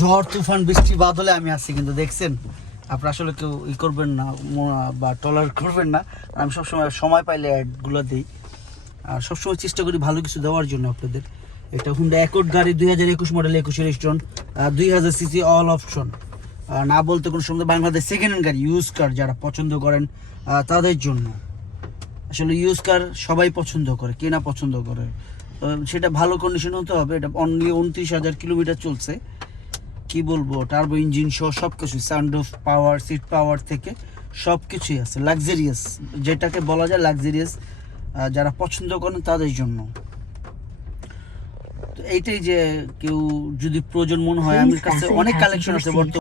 ঝড় তুফান বৃষ্টি বাদলে আমি আছি, কিন্তু দেখছেন আপনারা আসলে কেউ করবেন না বা টলারেট করবেন না। আমি সবসময় সময় পাইলে অ্যাডগুলো দিই, আর সবসময় চেষ্টা করি ভালো কিছু দেওয়ার জন্য আপনাদের। এটা হুন্ডা অ্যাকর্ড গাড়ি, 2021 model, 21 registration, 2000 CC, all option. না বলতে কোনো সময় বাংলাদেশ সেকেন্ড হ্যান্ড গাড়ি, ইউজ কার যারা পছন্দ করেন তাদের জন্য। আসলে ইউজ কার সবাই পছন্দ করে, কে না পছন্দ করে, সেটা ভালো কন্ডিশন হতে হবে। এটা অনলি 29,000 কিলোমিটার চলছে। কি বলবো, টার্বো ইঞ্জিন সহ সব কিছু, sound of power, seat power থেকে সব কিছুই আছে। লাক্সারিয়াস, যেটাকে বলা যায় লাক্সারিয়াস, যারা পছন্দ করেন তাদের জন্য। তো এইটাই যে কেউ যদি প্রয়োজন মনে হয়, আমার কাছে অনেক কালেকশন আছে বর্তমানে।